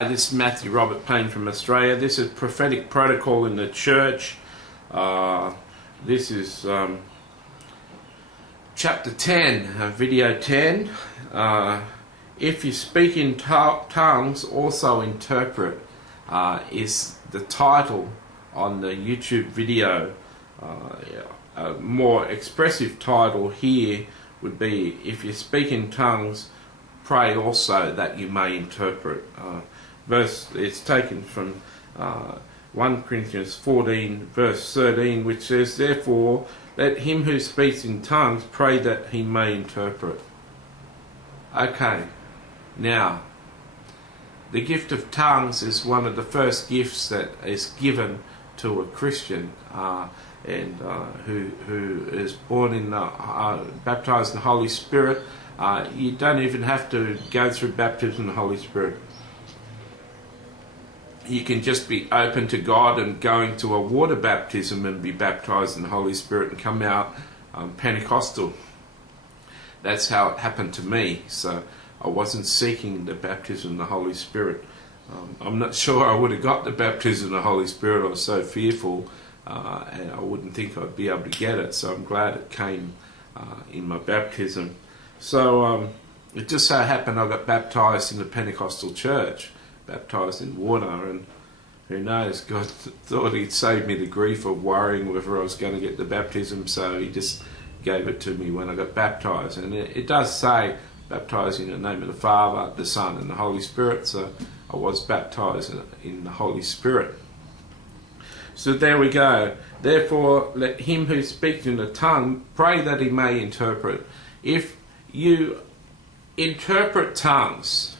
This is Matthew Robert Payne from Australia. This is prophetic protocol in the church. This is chapter 10, video 10. If you speak in tongues, also interpret, is the title on the YouTube video. A more expressive title here would be, if you speak in tongues, pray also that you may interpret. It's taken from 1 Corinthians 14 verse 13, which says, "Therefore let him who speaks in tongues pray that he may interpret." Okay, now the gift of tongues is one of the first gifts that is given to a Christian who is born in baptized in the Holy Spirit. You don't even have to go through baptism in the Holy Spirit. You can just be open to God and going to a water baptism and be baptized in the Holy Spirit and come out Pentecostal. That's how it happened to me. So I wasn't seeking the baptism in the Holy Spirit. I'm not sure I would have got the baptism in the Holy Spirit. I was so fearful and I wouldn't think I'd be able to get it. So I'm glad it came in my baptism. So it just so happened I got baptized in the Pentecostal church, baptized in water, and who knows, God thought he'd save me the grief of worrying whether I was going to get the baptism, so he just gave it to me when I got baptized. And it does say baptized in the name of the Father, the Son and the Holy Spirit, so I was baptized in the Holy Spirit. So there we go. Therefore let him who speaks in a tongue pray that he may interpret. If you interpret tongues,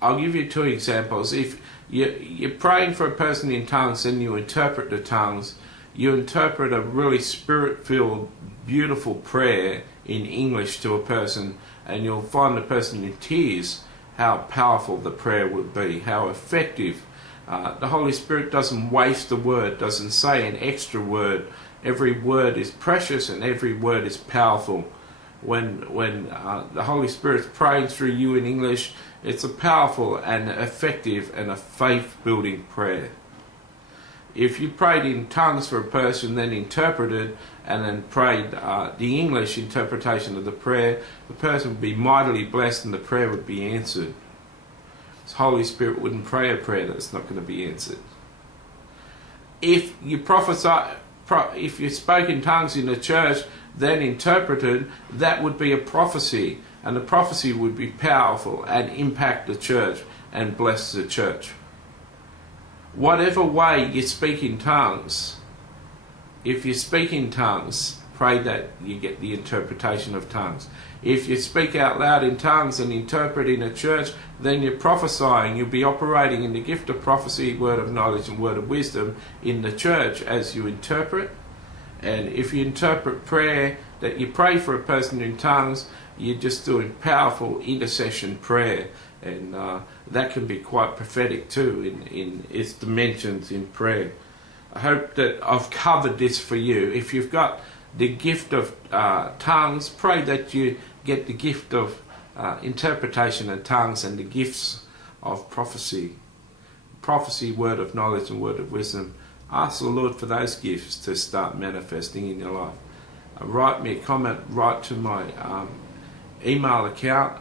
I'll give you two examples. If you're praying for a person in tongues and you interpret the tongues, you interpret a really spirit-filled, beautiful prayer in English to a person, and you'll find the person in tears how powerful the prayer would be, how effective. The Holy Spirit doesn't waste a word, doesn't say an extra word. Every word is precious and every word is powerful. When the Holy Spirit's praying through you in English, it's a powerful and effective and a faith-building prayer. If you prayed in tongues for a person, then interpreted, and then prayed the English interpretation of the prayer, the person would be mightily blessed and the prayer would be answered. The Holy Spirit wouldn't pray a prayer that's not going to be answered. If you if you spoke in tongues in the church, then interpreted, that would be a prophecy, and the prophecy would be powerful and impact the church and bless the church. Whatever way you speak in tongues, if you speak in tongues, pray that you get the interpretation of tongues. If you speak out loud in tongues and interpret in a church, then you're prophesying. You'll be operating in the gift of prophecy, word of knowledge and word of wisdom in the church as you interpret. And if you interpret prayer, that you pray for a person in tongues, you're just doing powerful intercession prayer. And that can be quite prophetic too in its dimensions in prayer. I hope that I've covered this for you. If you've got the gift of tongues, pray that you get the gift of interpretation of tongues and the gifts of prophecy, word of knowledge and word of wisdom. Ask the Lord for those gifts to start manifesting in your life. Write me a comment, write to my email account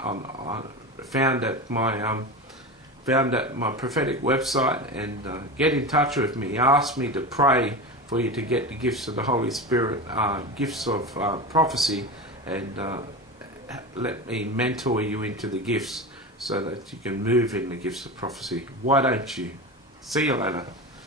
found at my prophetic website, and get in touch with me. Ask me to pray for you to get the gifts of the Holy Spirit, gifts of prophecy, and let me mentor you into the gifts so that you can move in the gifts of prophecy. Why don't you? See you later.